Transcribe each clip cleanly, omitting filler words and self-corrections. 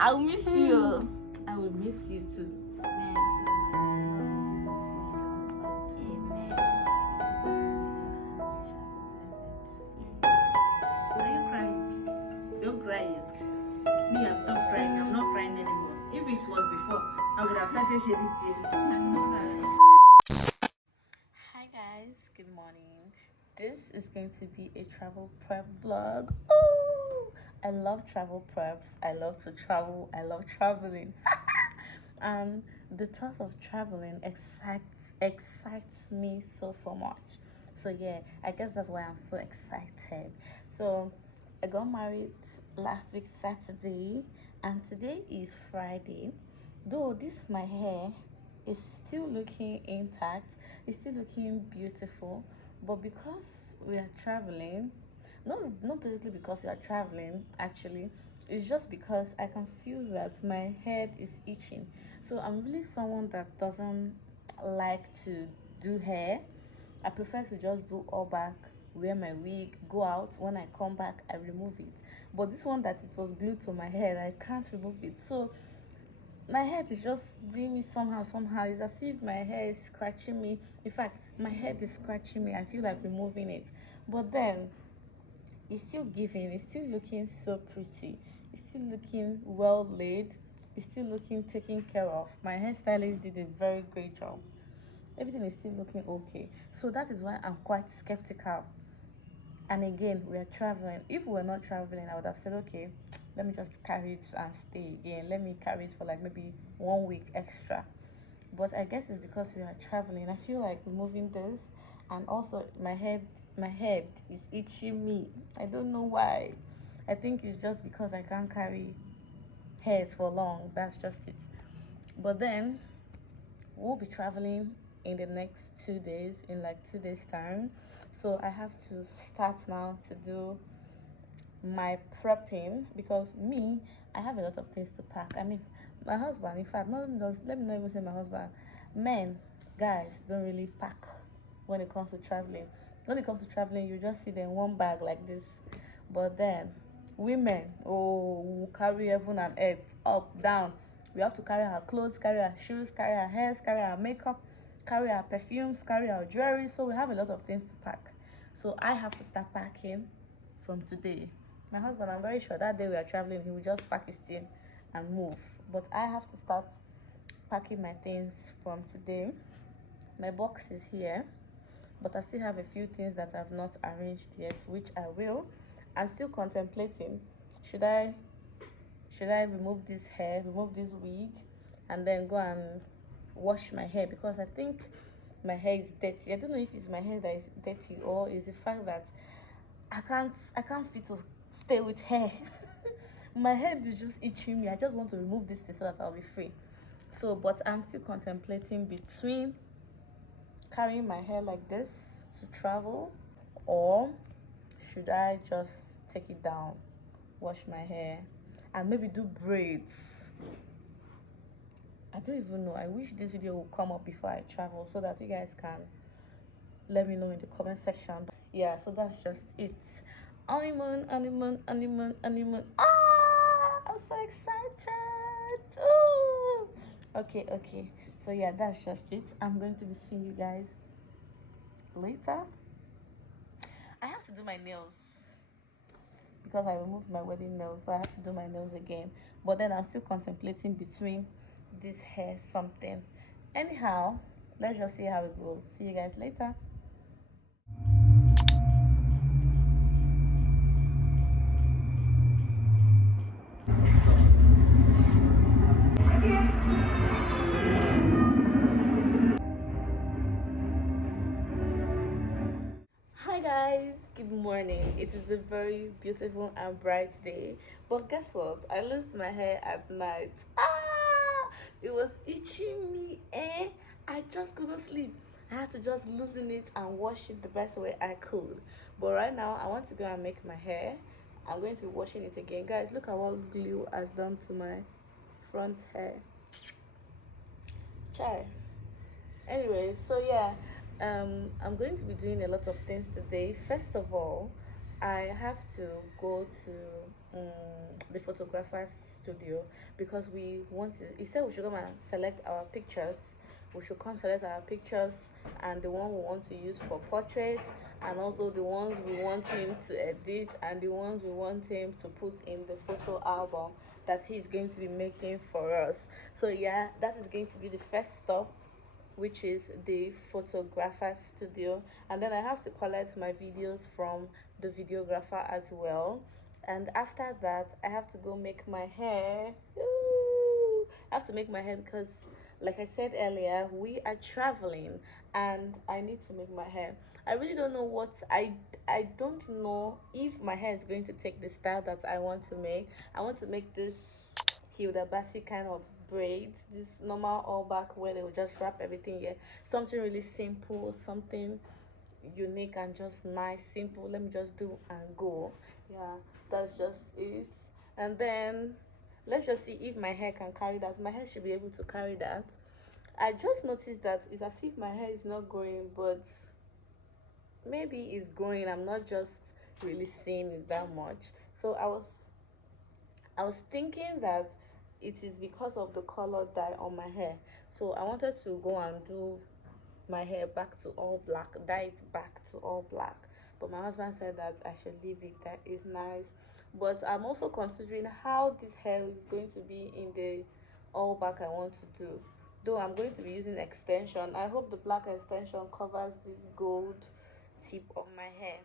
I'll miss you. I will miss you too. Are you crying? Don't cry yet. Me, I've stopped crying. I'm not crying anymore. If it was before, I would have started shedding tears. Hi guys, good morning. This is going to be a travel prep vlog. Oh, I love travel preps. I love to travel. I love traveling. And the thought of traveling excites me so much. So yeah, I guess that's why I'm so excited. So I got married last week Saturday, and today is Friday. Though this my hair is still looking intact, it's still looking beautiful, but because we are traveling, not basically because we are traveling actually, it's just because I can feel that my head is itching. So I'm really someone that doesn't like to do hair. I prefer to just do all back, wear my wig, go out. When I come back, I remove it. But this one that it was glued to my head, I can't remove it. So my head is just doing me somehow. It's as if my hair is scratching me. In fact, my head is scratching me. I feel like removing it. But then it's still giving, it's still looking so pretty, it's still looking well laid, it's still looking taken care of. My hairstylist did a very great job. Everything is still looking okay. So that is why I'm quite skeptical. And again, we are traveling. If we were not traveling, I would have said, okay, let me just carry it and stay again. Let me carry it for like maybe 1 week extra. But I guess it's because we are traveling. I feel like removing this, and also my head is itching me. I don't know why. I think it's just because I can't carry hairs for long. That's just it. But then we'll be traveling in the next 2 days, in like 2 days time. So I have to start now to do my prepping, because me, I have a lot of things to pack. I mean, my husband, in fact, let me not even say my husband. Men, guys, don't really pack when it comes to traveling. When it comes to traveling, you just see them one bag like this. But then, women, oh, we carry heaven and earth, up, down. We have to carry our clothes, carry our shoes, carry our hairs, carry our makeup, carry our perfumes, carry our jewelry. So we have a lot of things to pack. So I have to start packing from today. My husband, I'm very sure that day we are traveling, he will just pack his thing and move. But I have to start packing my things from today. My box is here, but I still have a few things that I've not arranged yet, which I will. I'm still contemplating. Should I remove this hair, remove this wig, and then go and wash my hair, because I think my hair is dirty. I don't know if it's my hair that is dirty, or is the fact that I can't fit to stay with hair. My head is just itching me. I just want to remove this thing so that I'll be free. So, but I'm still contemplating between carrying my hair like this to travel, or should I just take it down, wash my hair, and maybe do braids. I don't even know. I wish this video would come up before I travel so that you guys can let me know in the comment section. Yeah, so that's just it. Honeymoon. I'm so excited. Ooh. Okay. So yeah, that's just it. I'm going to be seeing you guys later. I have to do my nails because I removed my wedding nails, so I have to do my nails again. But then I'm still contemplating between this hair something. Anyhow, let's just see how it goes. See you guys later. Hi guys, good morning. It is a very beautiful and bright day, but guess what? I lost my hair at night. It was itching me, I just couldn't sleep. I had to just loosen it and wash it the best way I could. But right now, I want to go and make my hair. I'm going to be washing it again. Guys, look at what glue has done to my front hair. Try. Anyway, so yeah, I'm going to be doing a lot of things today. First of all, I have to go to the photographer's studio, because we want to. He said we should come and select our pictures. We should come select our pictures, and the one we want to use for portrait, and also the ones we want him to edit, and the ones we want him to put in the photo album that he's going to be making for us. So yeah, that is going to be the first stop, which is the photographer studio, and then I have to collect my videos from the videographer as well. And after that, I have to go make my hair. Ooh, I have to make my hair because, like I said earlier, we are traveling and I need to make my hair. I really don't know what I don't know if my hair is going to take the style that I want to make. I want to make this Hilda Basi kind of braids, this normal all back where they will just wrap everything here. Something really simple, something unique and just nice, simple. Let me just do and go. Yeah, that's just it. And then let's just see if my hair can carry that. My hair should be able to carry that. I just noticed that it's as if my hair is not growing, but maybe it's growing. I'm not just really seeing it that much. So I was thinking that it is because of the color dye on my hair. So I wanted to go and do my hair back to all black, dye it back to all black. But my husband said that I should leave it, that is nice. But I'm also considering how this hair is going to be in the all back I want to do. Though I'm going to be using extension. I hope the black extension covers this gold tip of my hair.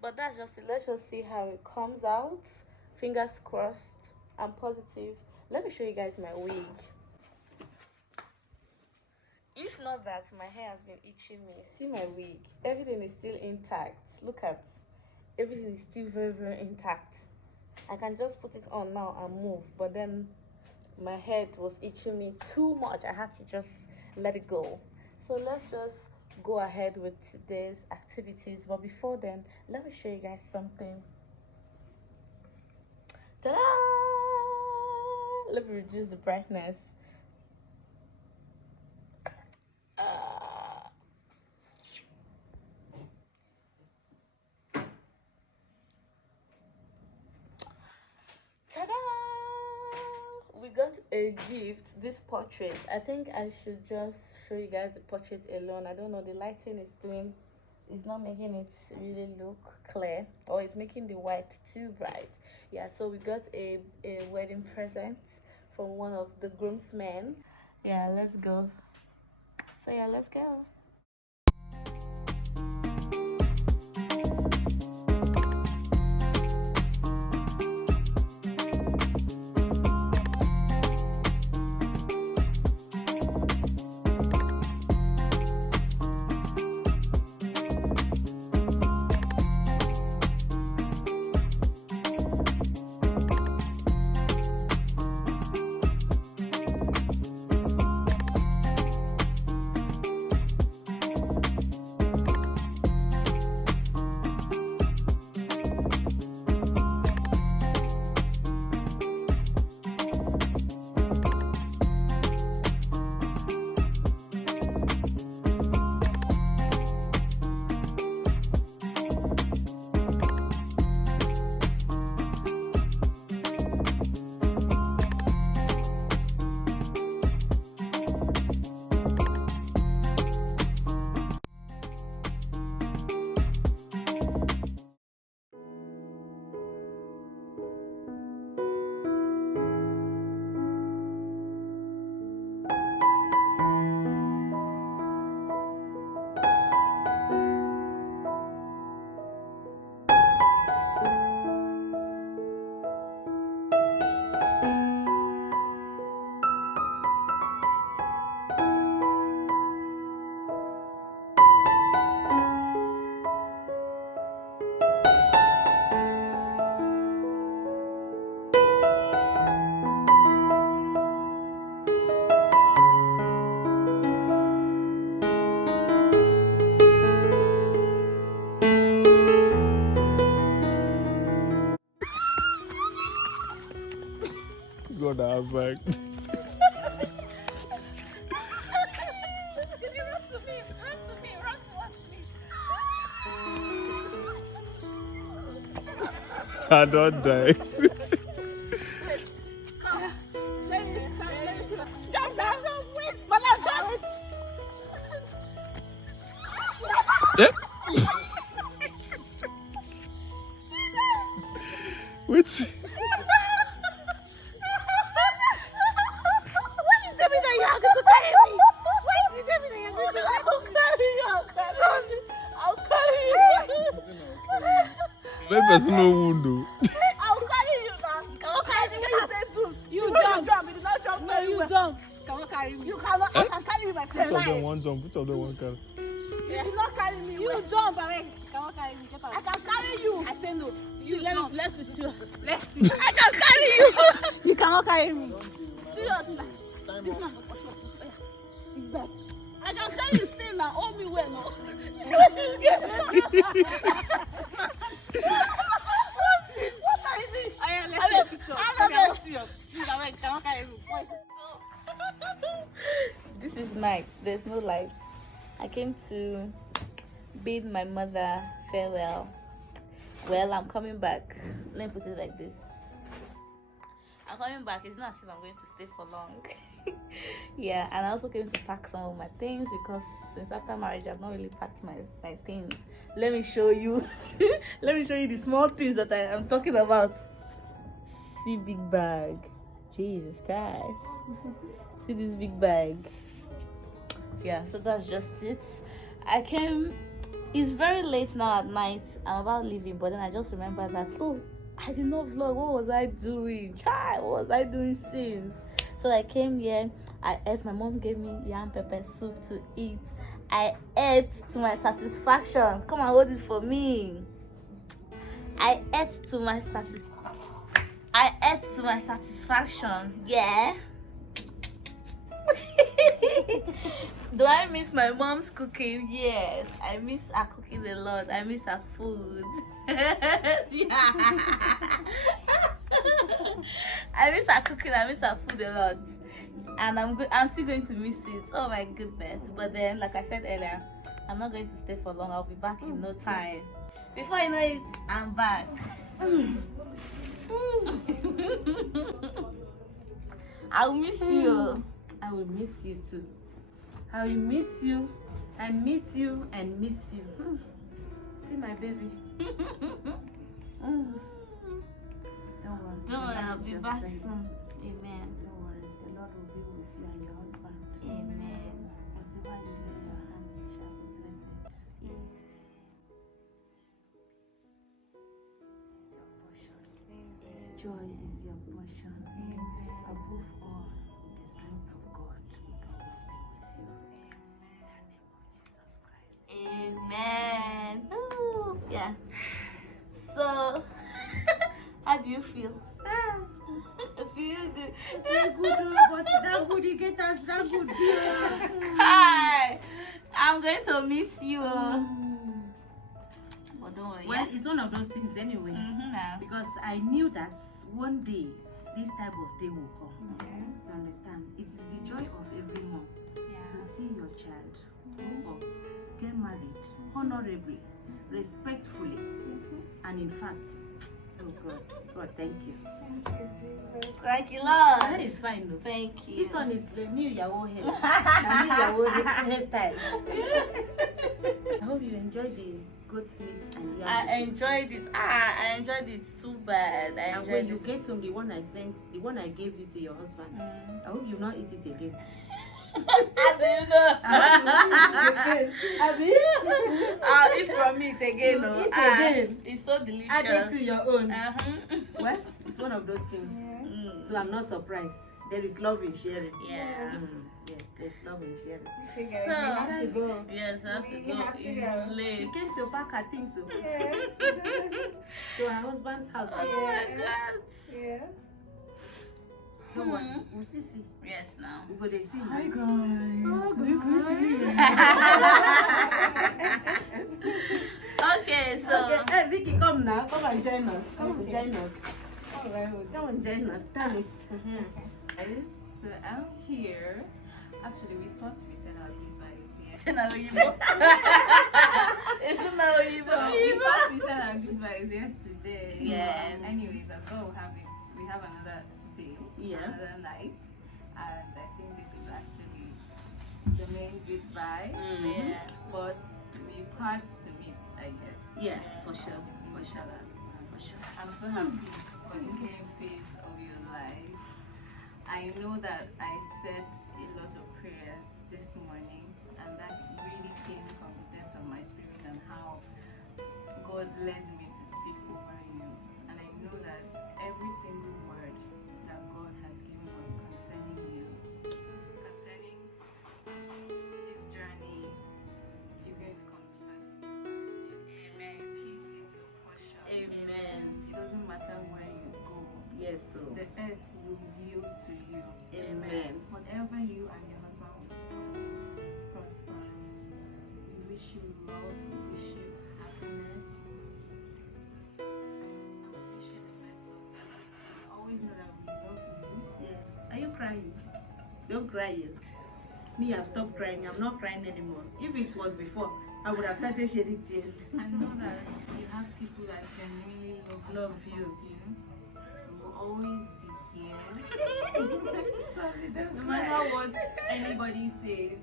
But that's just it. Let's just see how it comes out. Fingers crossed. I'm positive. Let me show you guys my wig. If not that, my hair has been itching me. See my wig. Everything is still intact. Look at, everything is still very, very intact. I can just put it on now and move. But then my head was itching me too much. I had to just let it go. So let's just go ahead with today's activities. But before then, let me show you guys something. Ta-da! Let me reduce the brightness. Uh, Ta-da! We got a gift, this portrait. I think I should just show you guys the portrait alone. I don't know, the lighting is not making it really look clear, or it's making the white too bright. Yeah, so we got a wedding present from one of the groomsmen. Yeah, let's go. So yeah, let's go. God, I'm back. I don't die. person no window. I'll carry you now. Come carry me. You say do. You jump. You did not jump very well. You jump. Come carry me. You cannot. I can carry you by friend. Which of them one jump? Which of them one carry? You did not carry me. You jump, Abeg. Come carry me. Get out. I can carry you. I say no. You jump. Let's be serious. Let's see. I can carry you. You cannot carry me. Serious. This man go push me. Big bag. I can carry you. Stay now. Hold me well, no. What are you doing? I have a picture. I'm serious. Please, cannot carry me. This is night. There's no light. I came to bid my mother farewell. Well, I'm coming back. Let me put it like this. I'm coming back. It's not as if I'm going to stay for long. Yeah, and I also came to pack some of my things because since after marriage I've not really packed my things. Let me show you. Let me show you the small things that I am talking about. See big bag. Jesus Christ. See this big bag. Yeah, so that's just it. I came. It's very late now at night. I'm about leaving, but then I just remember that, oh, I did not vlog. What was I doing? Child, what was I doing since? So I came here. I ate. My mom gave me yam pepper soup to eat. I ate to my satisfaction. Come and hold it for me. I ate to my satisfaction. Yeah. Do I miss my mom's cooking? Yes, I miss her cooking a lot. I miss her food. I miss her cooking. I miss her food a lot, and I'm still going to miss it. Oh my goodness! But then, like I said earlier, I'm not going to stay for long. I'll be back in no time. Before you know it, I'm back. I'll miss you. I will miss you too. I will miss you. I miss you and miss you. See my baby. Don't worry, I'll be back soon. Amen. Don't worry, the Lord will be with you and your husband. Amen. Whatever you lay your hands shall be blessed. Amen. Joy is your portion. Above all, the strength of God will always be with you. Amen. Ooh, yeah. So, how do you feel? I feel good. Feel good, but that good you get us that good. Hi. I'm going to miss you. But don't worry. Well, it's one of those things anyway. Because I knew that one day this type of day will come. You understand? It is the joy of every mom to see your child grow up, get married honorably, respectfully, and in fact, oh God, thank you. Thank you, Lord. That is fine though. Thank you. This one is the new Yahoo hair. The new Yahoo hairstyle. I hope you enjoyed the goat meat and yam. I enjoyed it. I enjoyed it too bad. And when you get home, the one I gave you to your husband, I hope you not eat it again. How do you know? I'll eat from it again. No? Eat again. It's so delicious. Add it to your own. Well, it's one of those things. So I'm not surprised. There is love in sharing. Yeah. Yes, there's love in sharing. So, we have to go. Yes, I have to go. It's late. She came to pack her things so. To her husband's house. Oh my God. Yeah. Don't worry. We'll see. Yes, now. We go to see. Hi guys. Okay, so. Okay. Hey, Vicky, come now. Come and join us. Come and join us. Come and join us. Damn it. So I'm here. Actually, we thought we said our goodbyes. It's in Oyibo. It's in Oyibo. So we thought we said our goodbyes yesterday. Yeah. Anyways, as well, we have another day, another night, and I think this is actually the main goodbye. Yeah. But we part to meet, I guess. Yeah, for sure. For sure. For sure. I'm so happy for the same phase of your life. I know that I said a lot of prayers this morning, and that really came from the depth of my spirit and how God led me to speak over that every single word that God has given us concerning you, concerning this journey, is going to come to pass. Amen. Peace is your portion. Amen. It doesn't matter where you go. Yes, so. The earth will yield to you. Amen. Whatever you and your husband will touch prospers. We wish you love. We wish you happiness. And we wish you the best of life. And always know that we love you. Yeah. Are you crying? Don't cry yet. Me, I've stopped crying. I'm not crying anymore. If it was before, I would have started shedding tears. I know that you have people that genuinely love you. We will always be here. Sorry, don't No cry. matter what anybody says,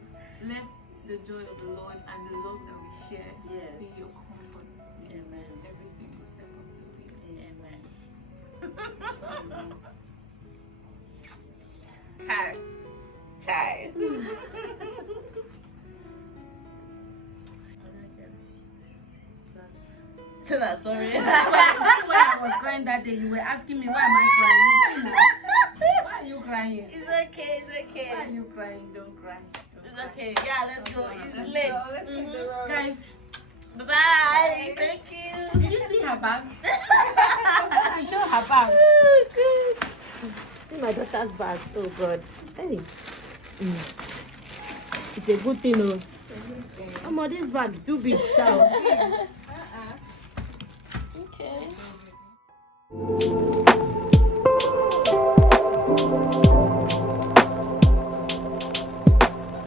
let the joy of the Lord and the love that we share Yes. be your comfort in Amen. every single step of the way. Amen. Hi. Hi. So that's sorry. When I was crying that day, you were asking me why am I crying? You see now? Why are you crying? It's okay. It's okay. Why are you crying? Don't cry. Don't It's cry. okay. Yeah, let's go. It's Let's late. go. Let's take the road. Guys, Bye bye. Thank you. did you see her bag? I show her bag. Oh, good. See my daughter's bag. Oh God. Hey. It's a good thing, oh. This bag is too big, child.